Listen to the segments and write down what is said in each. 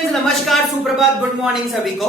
Friends, नमस्कार, सुप्रभात, good morning सभी को।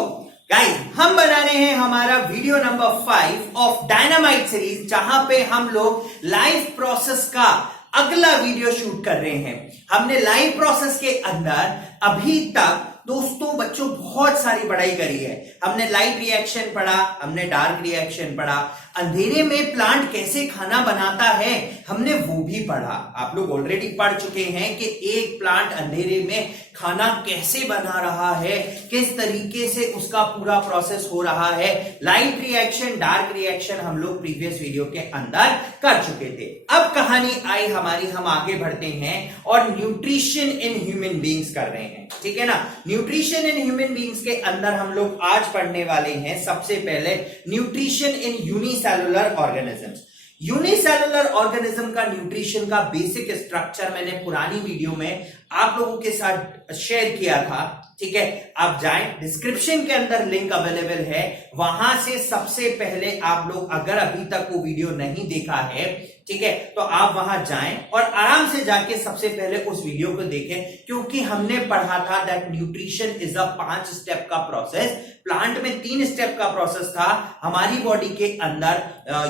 गाइस, हम बना रहे हैं हमारा video number 5 of dynamite series, जहां पे हम लोग लाइव प्रोसेस का अगला वीडियो शूट कर रहे हैं। हमने लाइव प्रोसेस के अंदर अभी तक दोस्तों बच्चों बहुत सारी पढ़ाई करी है। हमने लाइट रिएक्शन पढ़ा, हमने डार्क रिएक्शन पढ़ा, अंधेरे में प्लांट कैसे खाना बनाता है हमने वो भी पढ़ा। आप लोग ऑलरेडी पढ़ चुके हैं कि एक प्लांट अंधेरे में खाना कैसे बना रहा है, किस तरीके से उसका पूरा प्रोसेस हो रहा है। लाइट रिएक्शन, डार्क रिएक्शन हम लोग प्रीवियस वीडियो के अंदर कर चुके थे। अब कहानी आई हमारी, हम आगे बढ़ते हैं और न्यूट्रिशन इन ह्यूमन बीइंग्स कर रहे हैं, ठीक है ना। न्यूट्रिशन इन ह्यूमन बीइंग्स के अंदर हम लोग आज पढ़ने वाले हैं सबसे पहले nutrition in unicellular organisms. Unicellular organism का न्यूट्रिशन का बेसिक स्ट्रक्चर मैंने पुरानी वीडियो में आप लोगों के साथ शेयर किया था, ठीक है। आप जाएं, डिस्क्रिप्शन के अंदर लिंक अवेलेबल है, वहां से सबसे पहले आप लोग अगर अभी तक वो वीडियो नहीं देखा है, ठीक है, तो आप वहां जाएं और आराम से जाके सबसे पहले उस वीडियो को देखें, क्योंकि हमने पढ़ा था that nutrition is a 5 step का प्रोसेस। प्लांट में 3 स्टेप का प्रोसेस था, हमारी बॉडी के अंदर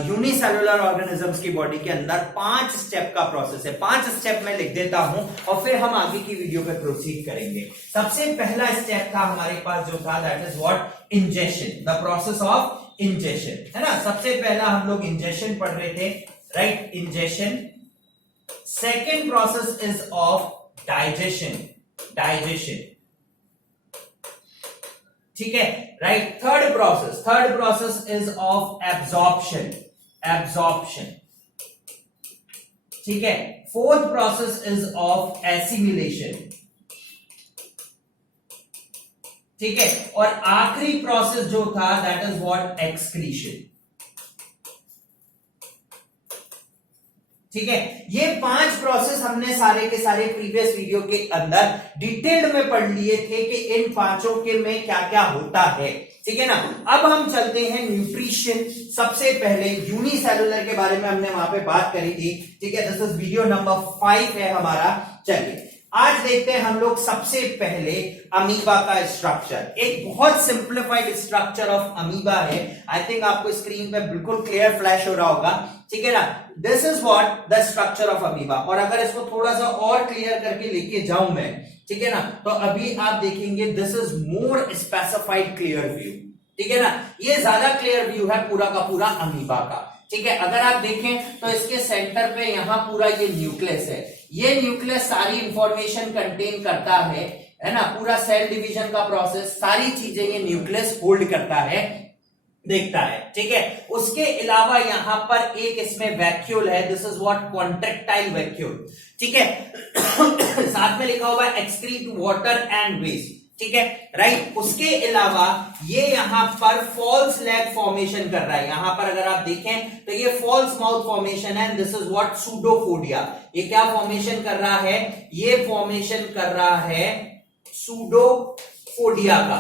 यूनिसेलुलर ऑर्गेनिजम्स की बॉडी के अंदर 5 स्टेप का प्रोसेस है। 5 स्टेप मैं लिख देता हूं और फिर हम आगे की वीडियो पे प्रोसीड करेंगे। सबसे पहला स्टेप था हमारे पास जो था, that is what, ingestion, the process of ingestion, है ना। सबसे पहला हम लोग इंजेशन पढ़ रहे थे, right, ingestion. Second process is of digestion, digestion, ठीक है, right. Third process is of absorption, absorption, ठीक है। Fourth process is of assimilation, ठीक है। और आखिरी प्रोसेस जो था दैट इज व्हाट, एक्सक्रीशन, ठीक है। ये 5 प्रोसेस हमने सारे के सारे प्रीवियस वीडियो के अंदर डिटेल्ड में पढ़ लिए थे कि इन पांचों के में क्या क्या होता है, ठीक है ना। अब हम चलते हैं न्यूट्रिशन। सबसे पहले यूनिसेलुलर के बारे में हमने वहां पे बात करी थी, ठीक है। दिस इज वीडियो नंबर 5 है हमारा। चलिए आज देखते हैं हम लोग सबसे पहले अमीबा का स्ट्रक्चर। एक बहुत सिंप्लीफाइड स्ट्रक्चर ऑफ अमीबा है। आई थिंक आपको स्क्रीन पे बिल्कुल क्लियर फ्लैश हो रहा होगा, ठीक है ना। This is what the structure of amoeba. और अगर इसको थोड़ा सा और क्लियर करके लेके जाऊं मैं, ठीक है ना, तो अभी आप देखेंगे this is more specified clear view, ठीक है ना। ये ज्यादा क्लियर व्यू है पूरा का पूरा अमीबा का, ठीक है। अगर आप देखें तो इसके सेंटर पे यहां पूरा ये न्यूक्लियस है। ये न्यूक्लियस सारी इंफॉर्मेशन कंटेन करता है ना। पूरा सेल डिवीजन का प्रोसेस, सारी चीजें ये न्यूक्लियस होल्ड करता है, देखता है, ठीक है। उसके अलावा यहां पर एक इसमें वैक्यूल है, this is what, contractile vacuole, ठीक है। साथ में लिखा हुआ है एक्सक्रीट वाटर एंड वेस्ट, ठीक है, राइट। उसके अलावा ये यहां पर फॉल्स लेग फॉर्मेशन कर रहा है। यहां पर अगर आप देखें तो ये फॉल्स माउथ फॉर्मेशन है, दिस इज व्हाट, सूडोफोडिया। ये क्या फॉर्मेशन कर रहा है, ये फॉर्मेशन कर रहा है सूडोफोडिया का,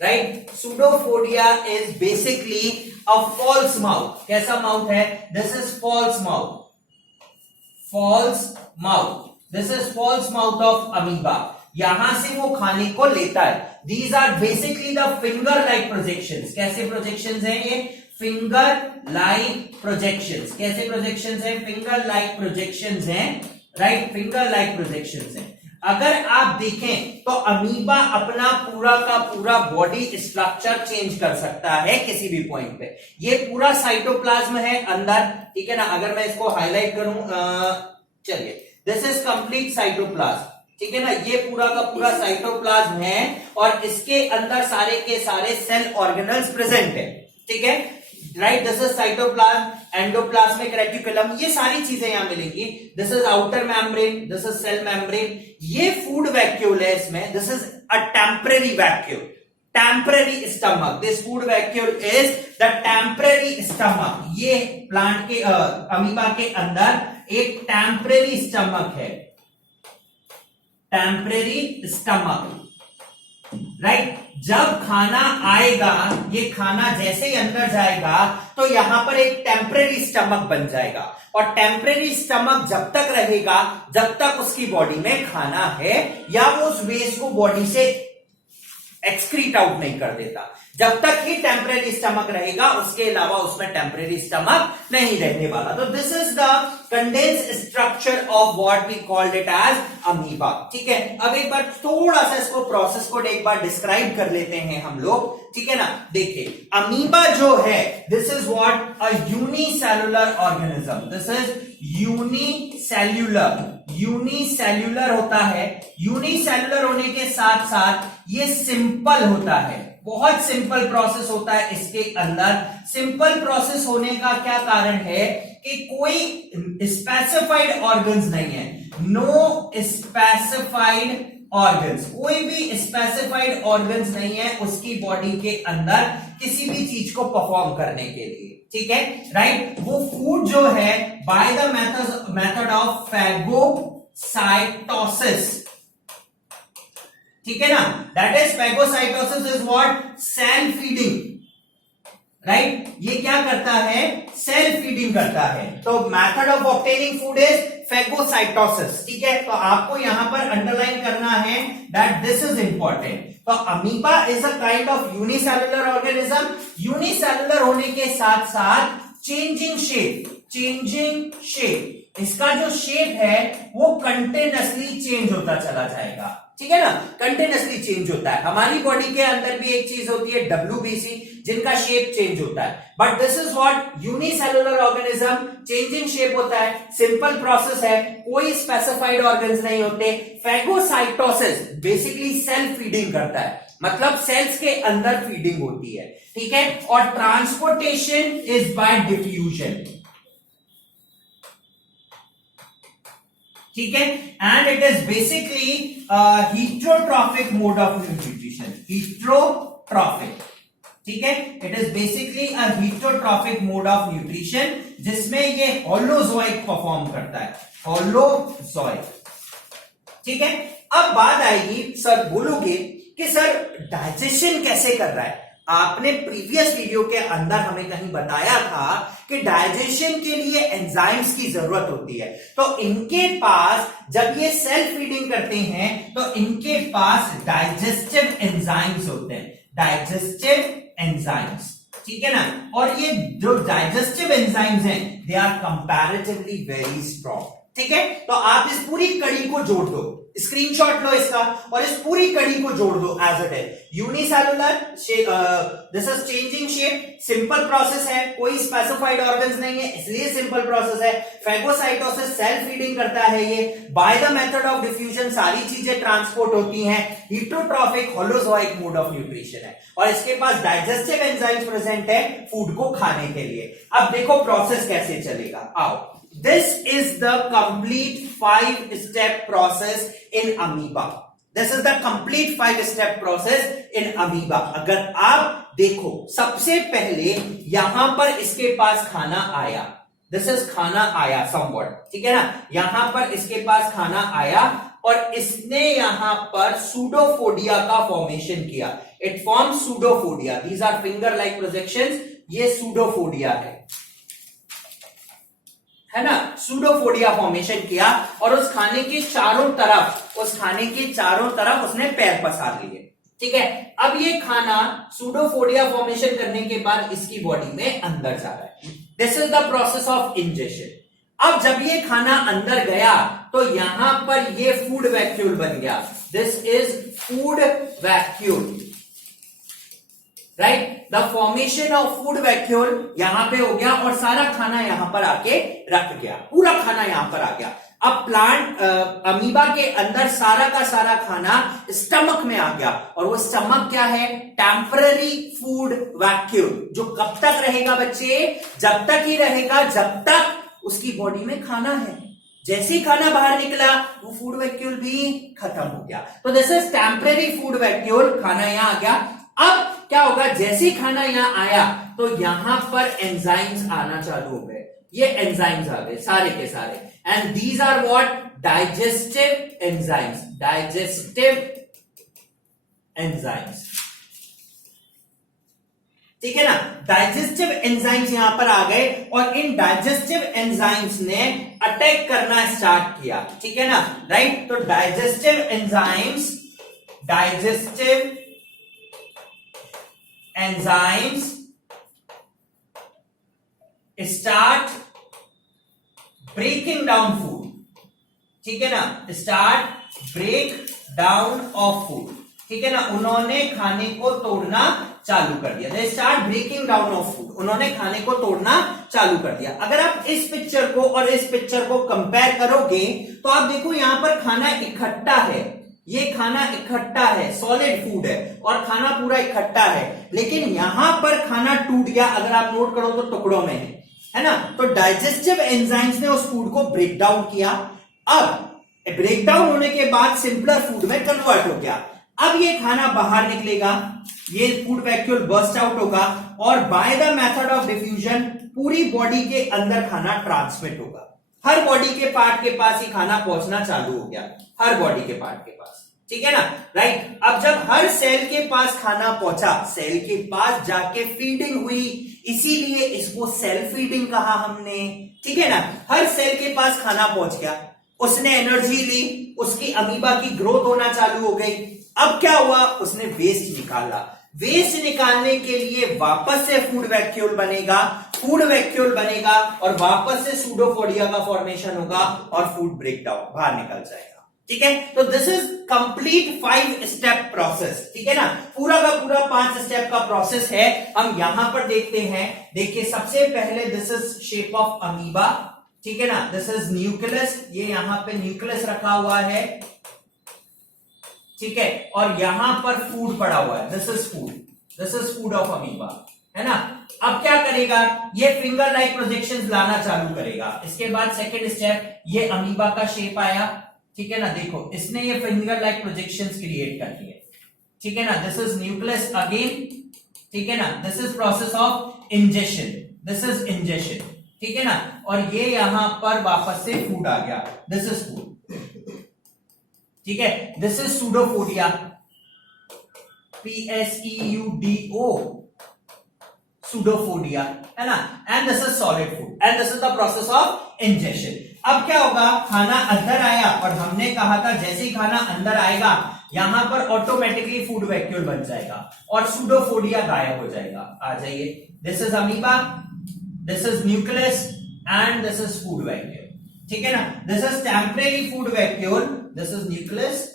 right. Pseudopodia is basically a false mouth. कैसा माउथ है, this is false mouth, false mouth, this is false mouth of amoeba. यहां से वो खाने को लेता है। These are basically the finger like projections. कैसे प्रोजेक्शंस हैं ये, फिंगर लाइक प्रोजेक्शंस। कैसे प्रोजेक्शंस हैं, फिंगर लाइक प्रोजेक्शंस हैं, राइट, फिंगर लाइक प्रोजेक्शंस हैं। अगर आप देखें तो अमीबा अपना पूरा का पूरा बॉडी स्ट्रक्चर चेंज कर सकता है किसी भी पॉइंट पे। ये पूरा साइटोप्लाज्म है अंदर, ठीक है ना। अगर मैं इसको हाईलाइट करूं, चलिए, दिस इज कंप्लीट साइटोप्लाज्म, ठीक है ना। ये पूरा का पूरा साइटोप्लाज्म है और इसके अंदर सारे के सारे सेल ऑर्गेनल्स प्रेजेंट है, ठीक है, right. This is cytoplasm, endoplasmic reticulum, ये सारी चीजें यहां मिलेंगी। This is outer membrane, this is cell membrane. ये फूड वैक्यूल है इसमें, this is a temporary vacuole, temporary stomach. This food vacuole is the temporary stomach. ये प्लांट के अमीबा के अंदर एक टेम्परेरी स्टमक है, टेम्परेरी स्टमक। राइट। जब खाना आएगा, ये खाना जैसे ही अंदर जाएगा तो यहां पर एक टेम्परेरी स्टमक बन जाएगा, और टेम्परेरी स्टमक जब तक रहेगा जब तक उसकी बॉडी में खाना है, या वो उस वेस्ट को बॉडी से एक्सक्रीट आउट नहीं कर देता। जब तक ही टेम्परेरी स्टमक रहेगा, उसके अलावा उसमें टेम्परेरी स्टमक नहीं रहने वाला। तो this is the condensed structure of what we called it as amoeba. ठीक है, अब एक बार थोड़ा सा इसको प्रोसेस को एक बार डिस्क्राइब कर लेते हैं हम लोग। ठीक है ना, देखिए अमीबा जो है, this is what a unicellular organism. This is unicellular होता है। यूनिसेल्युलर होने के साथ साथ ये सिंपल होता है, बहुत सिंपल प्रोसेस होता है इसके अंदर। सिंपल प्रोसेस होने का क्या कारण है कि कोई स्पेसिफाइड ऑर्गन्स नहीं है, नो स्पेसिफाइड ऑर्गन्स, कोई भी स्पेसिफाइड ऑर्गन्स नहीं है उसकी बॉडी के अंदर किसी भी चीज को परफॉर्म करने के लिए। ठीक है, राइट। वो फूड जो है by the method of phagocytosis, ठीक है ना, that is phagocytosis is what cell feeding, right. ये क्या करता है, सेल फीडिंग करता है। तो method of obtaining food is phagocytosis. ठीक है, तो आपको यहां पर अंडरलाइन करना है दैट दिस इज इंपॉर्टेंट। तो amoeba is a kind of unicellular organism. Unicellular होने के साथ साथ चेंजिंग शेप, इसका जो शेप है वो कंटिन्यूअसली चेंज होता चला जाएगा। ठीक है ना, कंटिन्यूअसली चेंज होता है। हमारी बॉडी के अंदर भी एक चीज होती है WBC, जिनका शेप चेंज होता है, but this is what unicellular organism, changing shape होता है, सिंपल प्रोसेस है, कोई स्पेसिफाइड ऑर्गन्स नहीं होते। फैगोसाइटोसिस बेसिकली सेल फीडिंग करता है, मतलब सेल्स के अंदर फीडिंग होती है। ठीक है, और ट्रांसपोर्टेशन इज बाय डिफ्यूजन। ठीक है, and it is basically heterotrophic mode of nutrition, heterotrophic। ठीक है, it is basically a heterotrophic mode of nutrition, जिसमें ये होलोजोइक परफॉर्म करता है, होलोजोइक। ठीक है, अब बात आएगी, सर बोलोगे कि सर डाइजेशन कैसे कर रहा है। आपने प्रीवियस वीडियो के अंदर हमें कहीं बताया था कि डाइजेशन के लिए एंजाइम्स की जरूरत होती है। तो इनके पास जब ये सेल्फ फीडिंग करते हैं तो इनके पास डाइजेस्टिव एंजाइम्स होते हैं, डाइजेस्टिव एंजाइम्स। ठीक है ना, और ये जो डाइजेस्टिव एंजाइम्स हैं they are comparatively very strong. ठीक है, तो आप इस पूरी कड़ी को जोड़ दो, स्क्रीनशॉट लो इसका और इस पूरी कड़ी को जोड़ दो as it is. Unicellular, this is changing shape, simple process है, कोई स्पेसिफाइड ऑर्गन्स नहीं है इसलिए सिंपल प्रोसेस है। फैगोसाइटोसिस सेल्फ फीडिंग करता है ये, by the method of diffusion सारी चीजें ट्रांसपोर्ट होती हैं, heterotrophic holozoic mode of nutrition है, और इसके पास डाइजेस्टिव एंजाइम्स प्रेजेंट है फूड को खाने के लिए। अब देखो प्रोसेस कैसे चलेगा, आओ। This is the complete 5-step process in amoeba. This is the complete 5-step process in amoeba. अगर आप देखो, सबसे पहले यहां पर इसके पास खाना आया, दिस इज खाना आया somewhat, ठीक है ना, यहां पर इसके पास खाना आया और इसने यहां पर सूडोफोडिया का फॉर्मेशन किया। It form pseudopodia, these are finger like projections, ये सूडोफोडिया है ना, सूडोफोडिया फॉर्मेशन किया और उस खाने के चारों तरफ उसने पैर पसार लिए। ठीक है, अब ये खाना सूडोफोडिया फॉर्मेशन करने के बाद इसकी बॉडी में अंदर जा रहा है। This is the process of ingestion. अब जब ये खाना अंदर गया तो यहां पर ये फूड वैक्यूल बन गया, this is food vacuole, right. The formation of food vacuole यहां पे हो गया और सारा खाना यहां पर आके रख गया, पूरा खाना यहां पर आ गया। अब प्लांट अमीबा के अंदर सारा का सारा खाना स्टमक में आ गया, और वो स्टमक क्या है, टेम्पररी फूड वैक्यूल, जो कब तक रहेगा बच्चे, जब तक ही रहेगा जब तक उसकी बॉडी में खाना है। जैसे ही खाना बाहर निकला वो फूड वैक्यूल भी खत्म हो गया। तो this is temporary food vacuole, खाना यहां आ गया। अब क्या होगा, जैसे ही खाना यहां आया तो यहां पर एंजाइम्स आना चालू हो गए, ये एंजाइम्स आ गए सारे के सारे, and these are what, digestive enzymes, digestive enzymes. ठीक है ना, डाइजेस्टिव एंजाइम्स यहां पर आ गए और इन डाइजेस्टिव एंजाइम्स ने अटैक करना स्टार्ट किया। ठीक है ना, राइट। तो digestive enzymes start breaking down food. ठीक है ना, start break down of food. ठीक है ना, उन्होंने खाने को तोड़ना चालू कर दिया। They start breaking down of food, उन्होंने खाने को तोड़ना चालू कर दिया। अगर आप इस पिक्चर को और इस पिक्चर को कंपेयर करोगे तो आप देखो यहां पर खाना इकट्ठा है, ये खाना इकट्ठा है, सॉलिड फूड है और खाना पूरा इकट्ठा है। लेकिन यहां पर खाना टूट गया, अगर आप नोट करो तो टुकड़ों में है ना। तो डाइजेस्टिव एंजाइम्स ने उस फूड को ब्रेक डाउन किया। अब ब्रेक डाउन होने के बाद सिंपलर फूड में कन्वर्ट हो गया। अब ये खाना बाहर निकलेगा, ये फूड वैक्यूल बर्स्ट आउट होगा और bye the method of diffusion पूरी बॉडी के अंदर खाना ट्रांसमिट होगा। हर बॉडी के पार्ट के पास ही खाना पहुंचना चालू हो गया, हर बॉडी के पार्ट के पास। ठीक है ना, राइट। अब जब हर सेल के पास खाना पहुंचा, सेल के पास जाके फीडिंग हुई, इसीलिए इसको सेल फीडिंग कहा हमने। ठीक है ना, हर सेल के पास खाना पहुंच गया, उसने एनर्जी ली, उसकी अमीबा की ग्रोथ होना चालू हो गई। अब क्या हुआ, उसने वेस्ट निकाला। वेस्ट निकालने के लिए वापस से फूड वैक्यूल बनेगा, फूड वैक्यूल बनेगा और वापस से सूडोपोडिया का फॉर्मेशन होगा और फूड ब्रेकडाउन बाहर निकल जाएगा। ठीक है, तो this is complete 5 step process. ठीक है ना, पूरा का पूरा 5 स्टेप का प्रोसेस है। हम यहां पर देखते हैं, देखिए सबसे पहले this is shape of amoeba. ठीक है ना, दिस इज न्यूक्लियस, ये यहां पे न्यूक्लियस रखा हुआ है। ठीक है, और यहां पर फूड पड़ा हुआ है, this is food of amoeba, है ना। अब क्या करेगा, ये फिंगर लाइक प्रोजेक्शंस लाना चालू करेगा। इसके बाद सेकंड स्टेप, ये अमीबा का शेप आया। ठीक है ना, देखो इसने ये फिंगर लाइक प्रोजेक्शंस क्रिएट कर दिए। ठीक है ना, दिस इज न्यूक्लियस अगेन। ठीक है ना, this is process of ingestion, this is ingestion. ठीक है ना, और ये यहां पर वापस से फूड आ गया, दिस इज फूड। ठीक है, this is pseudopodia, PSEUDO, pseudopodia, है ना, and this is solid food and this is the process of ingestion. अब क्या होगा, खाना अंदर आया और हमने कहा था जैसे ही खाना अंदर आएगा यहां पर ऑटोमेटिकली फूड वैक्यूल बन जाएगा और सूडोपोडिया गायब हो जाएगा। आ जाइए, this is amoeba, this is nucleus and this is food vacuole. ठीक है ना, this is temporary food vacuole, this is nucleus,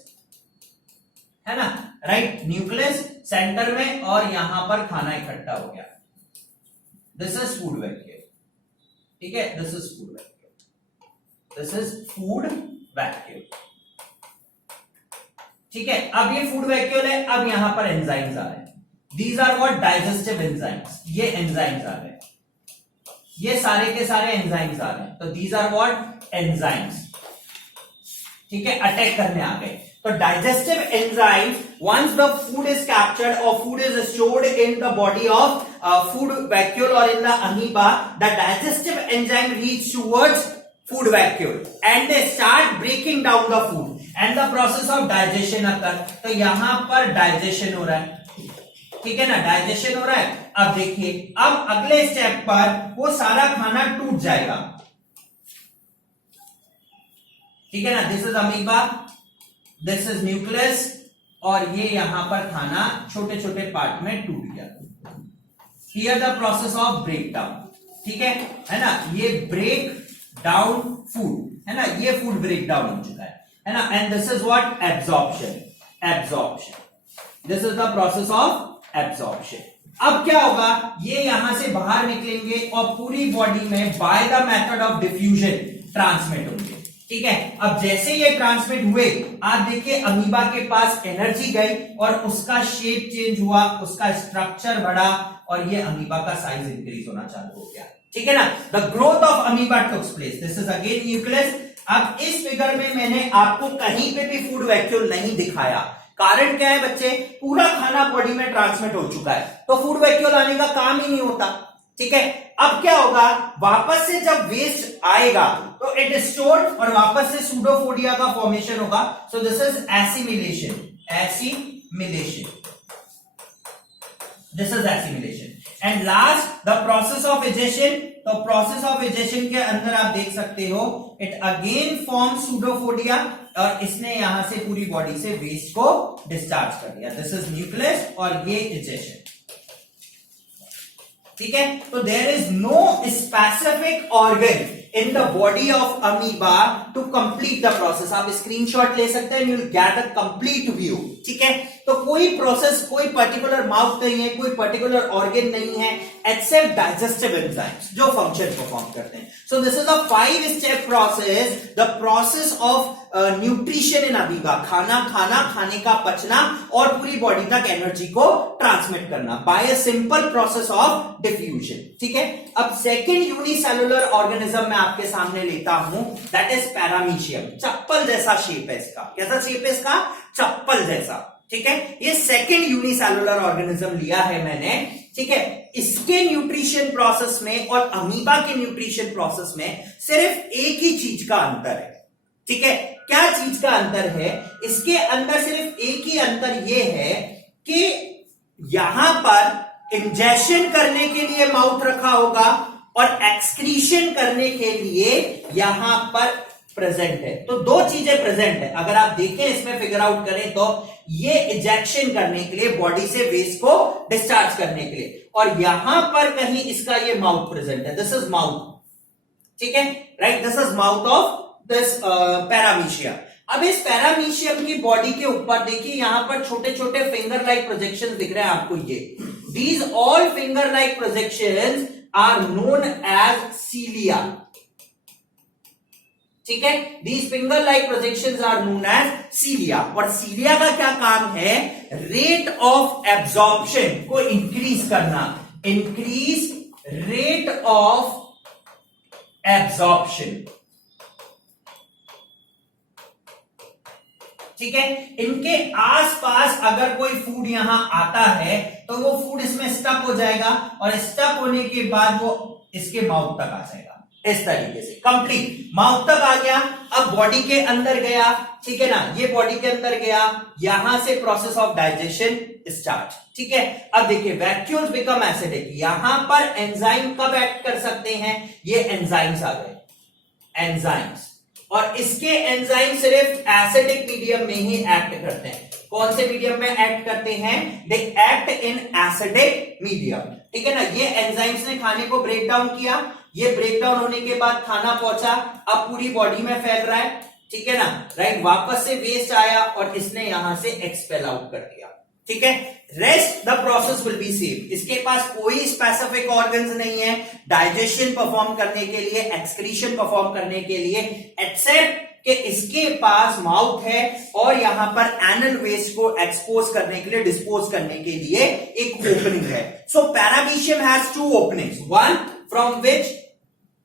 है ना, राइट, न्यूक्लियस सेंटर में और यहां पर खाना इकट्ठा हो गया, दिस इज फूड वैक्यूल। ठीक है, this is food vacuole, this is food vacuole. ठीक है, अब ये फूड वैक्यूल है। अब यहां पर एंजाइम्स आ रहे हैं, these are what, digestive enzymes. ये एंजाइम्स आ रहे हैं, ये सारे के सारे एंजाइम्स आ रहे हैं, तो दीज आर व्हाट, एंजाइम्स। ठीक है, अटैक करने आ गए। तो digestive enzymes, once the food is captured or food is stored in the body of food vacuole or in the amoeba, the digestive enzyme reach towards food vacuole and they start breaking down the food and the process of digestion occur। तो यहां पर digestion हो रहा है। ठीक है ना, digestion हो रहा है। अब देखिए, अब अगले स्टेप पर वो सारा खाना टूट जाएगा। ठीक है ना, this is amoeba, this is nucleus और ये यहां पर खाना छोटे छोटे पार्ट में टूट गया। Here the process of break down. ठीक है ना, ये ब्रेक डाउन फूड, है ना, ये फूड ब्रेक डाउन हो चुका है ना, and this is what, absorption, this is the process of absorption. अब क्या होगा, ये यहां से बाहर निकलेंगे और पूरी बॉडी में bye the method of diffusion transmit होंगे। ठीक है, अब जैसे ये ट्रांसमिट हुए, आप देखिए अमीबा के पास एनर्जी गई और उसका शेप चेंज हुआ, उसका स्ट्रक्चर बढ़ा और ये अमीबा का साइज इंक्रीज होना चालू हो गया। ठीक है ना, the growth of amoeba takes place, this is again nucleus. अब इस फिगर में मैंने आपको कहीं पे भी फूड वैक्यूल नहीं दिखाया, कारण क्या है बच्चे, पूरा खाना बॉडी में ट्रांसमिट हो चुका है तो फूड वैक्यूल आने का काम ही नहीं होता। ठीक है, अब क्या होगा, वापस से जब वेस्ट आएगा तो इट स्टोर्ड और वापस से सूडोपोडिया का फॉर्मेशन होगा। सो this is assimilation, assimilation. Assimilation, this is assimilation. And last the process of egestion, तो प्रोसेस ऑफ इजेशन के अंदर आप देख सकते हो इट अगेन फॉर्म सूडोफोडिया, और इसने यहां से पूरी बॉडी से वेस्ट को डिस्चार्ज कर दिया। दिस इज न्यूक्लियस और ये इजेशन, ठीक है। तो there is no specific organ in the body of amoeba to complete the process. आप स्क्रीनशॉट ले सकते हैं, you will get a complete view, ठीक है। तो कोई प्रोसेस, कोई पर्टिकुलर माउथ नहीं है, कोई पर्टिकुलर ऑर्गन नहीं है एक्सेप्ट डाइजेस्टिव एंजाइम्स जो फंक्शन परफॉर्म करते हैं। सो this is a 5 step process, the process of nutrition in amoeba, खाना खाना, खाने का पचना और पूरी बॉडी तक एनर्जी को ट्रांसमिट करना by a simple process of diffusion, ठीक है। अब सेकेंड यूनिसेलुलर ऑर्गेनिज्म मैं आपके सामने लेता हूं, दैट इज पैरामीशियम। चप्पल जैसा शेप है इसका, कैसा शेप है इसका? चप्पल जैसा, ठीक है। ये सेकेंड यूनिसेलुलर ऑर्गेनिज्म लिया है मैंने, ठीक है। इसके न्यूट्रिशन प्रोसेस में और अमीबा के न्यूट्रिशन प्रोसेस में सिर्फ एक ही चीज का अंतर है, ठीक है। क्या चीज का अंतर है? इसके अंदर सिर्फ एक ही अंतर यह है कि यहां पर इंजेक्शन करने के लिए माउथ रखा होगा और एक्सक्रीशन करने के लिए यहां पर प्रेजेंट है। तो दो चीजें प्रेजेंट है। अगर आप देखें इसमें फिगर आउट करें तो ये इंजेक्शन करने के लिए, बॉडी से वेस्ट को डिस्चार्ज करने के लिए, और यहां पर कहीं इसका ये माउथ प्रेजेंट है। दिस इज माउथ, ठीक है, right. This is mouth of this पैरामीशिया। अब इस पैरामीशियम की बॉडी के ऊपर देखिए, यहां पर छोटे छोटे फिंगर लाइक प्रोजेक्शंस दिख रहे हैं आपको। ये these all finger like projections are known as cilia, ठीक है। These finger like projections are known as cilia. और सीलिया का क्या काम है? रेट ऑफ एब्जॉर्प्शन को इंक्रीज करना, इंक्रीज रेट ऑफ एब्जॉर्प्शन, ठीक है। इनके आसपास अगर कोई फूड यहां आता है तो वो फूड इसमें स्टक हो जाएगा, और स्टक होने के बाद वो इसके माउथ तक आ जाएगा। इस तरीके से कंप्लीट माउथ तक आ गया। अब बॉडी के अंदर गया, ठीक है ना, ये बॉडी के अंदर गया, यहां से प्रोसेस ऑफ डाइजेशन स्टार्ट, ठीक है। अब देखिए वैक्यूल्स बिकम एसिडिक, यहां पर एंजाइम कब एक्ट कर सकते हैं? ये एंजाइम्स आ गए, एंजाइम्स, और इसके एंजाइम सिर्फ एसिडिक मीडियम में ही एक्ट करते हैं। कौन से मीडियम में एक्ट करते हैं? They act in acidic medium, ठीक है ना। ये एंजाइम्स ने खाने को ब्रेक डाउन किया, ये ब्रेक डाउन होने के बाद खाना पहुंचा, अब पूरी बॉडी में फैल रहा है, ठीक है ना, राइट। वापस से वेस्ट आया और इसने यहां से एक्सपेल आउट कर दिया, ठीक है। Rest the process will be same. इसके पास कोई स्पेसिफिक ऑर्गन्स नहीं है डाइजेशन परफॉर्म करने के लिए, एक्सक्रीशन परफॉर्म करने के लिए, एक्सेप्ट कि इसके पास माउथ है और यहां पर एनल वेस्ट को एक्सपोज करने के लिए, डिस्पोज करने के लिए एक ओपनिंग है। So paramecium has two openings, one from which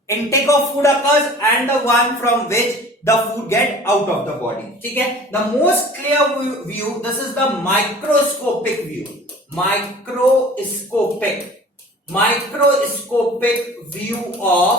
intake of food occurs and the one from which the food get out of the body, ठीक है। The most clear view, this is the microscopic view, microscopic view of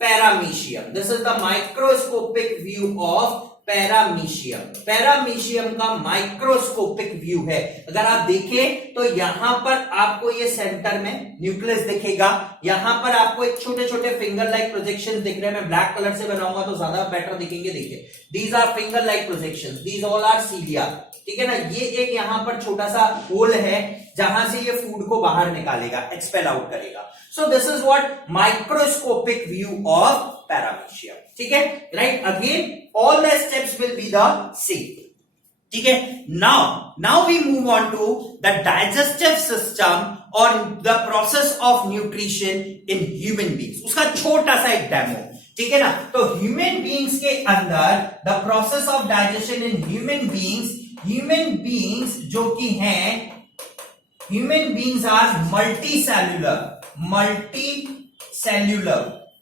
paramecium. This is the microscopic view of paramecium. Paramecium का microscopic view है। अगर आप देखें तो यहां पर आपको ये सेंटर में न्यूक्लियस दिखेगा, यहां पर आपको एक छोटे छोटे फिंगर लाइक प्रोजेक्शन दिख रहे हैं। मैं ब्लैक कलर से बनाऊंगा तो ज्यादा बेटर दिखेंगे। देखिए these are finger like projections, these all are cilia, ठीक है ना। ये एक यहां पर छोटा सा होल है जहां से ये फूड को बाहर निकालेगा, एक्सपेल आउट करेगा। So this is what microscopic view of paramecium, ठीक है, right. Again all the steps will be the same, ठीक है। Now we move on to the digestive system और the process of nutrition in human beings. उसका छोटा सा एक demo, ठीक है ना। तो ह्यूमन बीइंग्स के अंदर the process of digestion in human beings जो कि हैं, ह्यूमन बीइंग्स आर मल्टीसेल्यूलर,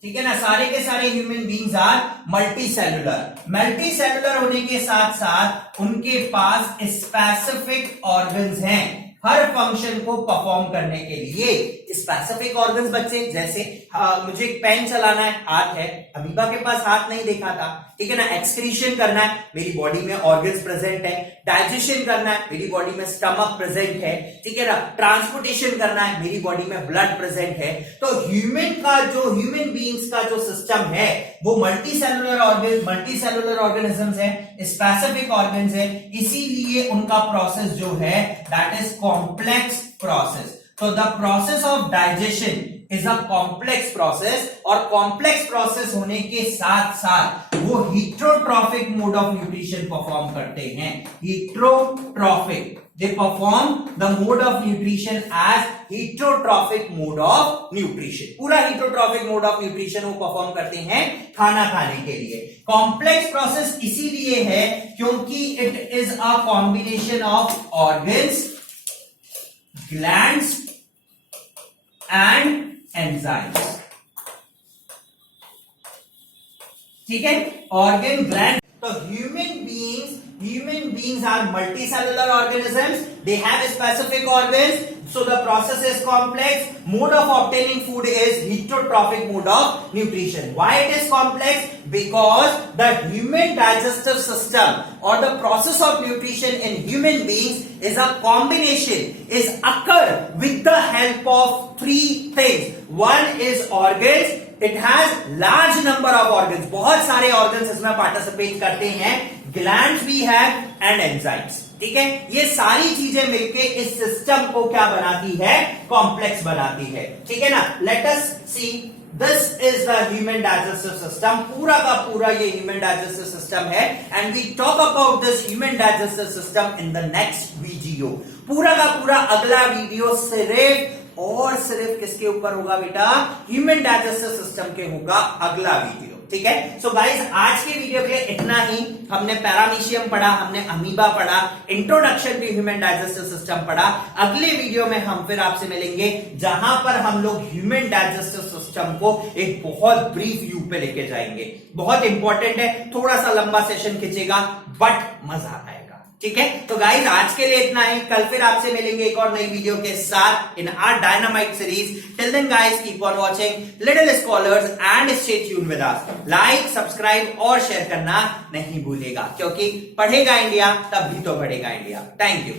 ठीक है ना। सारे के सारे ह्यूमन बीइंग्स आर मल्टीसेल्यूलर होने के साथ साथ उनके पास स्पेसिफिक ऑर्गन्स हैं हर फंक्शन को परफॉर्म करने के लिए। स्पेसिफिक ऑर्गन्स बच्चे जैसे मुझे एक पेन चलाना है, हाथ है, अमीबा के पास हाथ नहीं देखा था, ठीक है ना। एक्सक्रीशन करना है, मेरी बॉडी में ऑर्गन्स प्रेजेंट है। डाइजेशन करना है, मेरी बॉडी में स्टमक प्रेजेंट है, ठीक है ना, ट्रांसपोर्टेशन करना है, मेरी बॉडी में ब्लड प्रेजेंट है। तो ह्यूमन बीइंग्स का जो सिस्टम है वो मल्टी सेलुलर ऑर्गेनिजम्स है, स्पेसिफिक ऑर्गन्स है, इसीलिए उनका प्रोसेस जो है दैट इज कॉम्प्लेक्स प्रोसेस। तो the process of digestion is a complex process, और कॉम्प्लेक्स प्रोसेस होने के साथ साथ वो हीट्रोट्रॉफिक मोड ऑफ न्यूट्रिशन परफॉर्म करते हैं। हीट्रोट्रॉफिक, they perform the mode of nutrition as heterotrophic mode of nutrition। पूरा heterotrophic mode of nutrition वो परफॉर्म करते हैं खाना खाने के लिए। कॉम्प्लेक्स प्रोसेस इसीलिए है क्योंकि it is a combination of organs, glands and enzymes. ठीक है, ऑर्गन, ग्लैंड। तो human beings are multicellular organisms, they have specific organs, so the process is complex. Mode of obtaining food is heterotrophic mode of nutrition. Why it is complex? Because the human digestive system or the process of nutrition in human beings is a combination, is occur with the help of three things. One is organs, it has large number of organs, बहुत सारे organs इसमें participate करते हैं, glands भी है and enzymes। ठीक है, ये सारी चीजें मिलके इस सिस्टम को क्या बनाती है, कॉम्प्लेक्स बनाती है। ठीक है ना, let us see, this is the human digestive system. पूरा का पूरा ये ह्यूमन डाइजेस्टिव सिस्टम है, and we talk about this human digestive system in the next video. पूरा का पूरा अगला वीडियो सिर्फ और सिर्फ किसके ऊपर होगा बेटा, ह्यूमन डाइजेस्टिव सिस्टम के होगा अगला वीडियो। ठीक है, सो गाइस आज के वीडियो के लिए इतना ही। हमने पैरामीशियम पढ़ा, हमने अमीबा पढ़ा, introduction to human digestive system पढ़ा। अगले वीडियो में हम फिर आपसे मिलेंगे जहां पर हम लोग ह्यूमन डाइजेस्टिव सिस्टम को एक बहुत ब्रीफ व्यू पे लेके जाएंगे। बहुत इंपॉर्टेंट है, थोड़ा सा लंबा सेशन खींचेगा बट मजा आएगा। ठीक है, तो गाइस आज के लिए इतना ही। कल फिर आपसे मिलेंगे एक और नई वीडियो के साथ in our dynamite series. Till then guys keep on watching little scholars and stay tuned with us. Like, subscribe और शेयर करना नहीं भूलेगा, क्योंकि पढ़ेगा इंडिया तभी तो बढ़ेगा इंडिया। Thank you.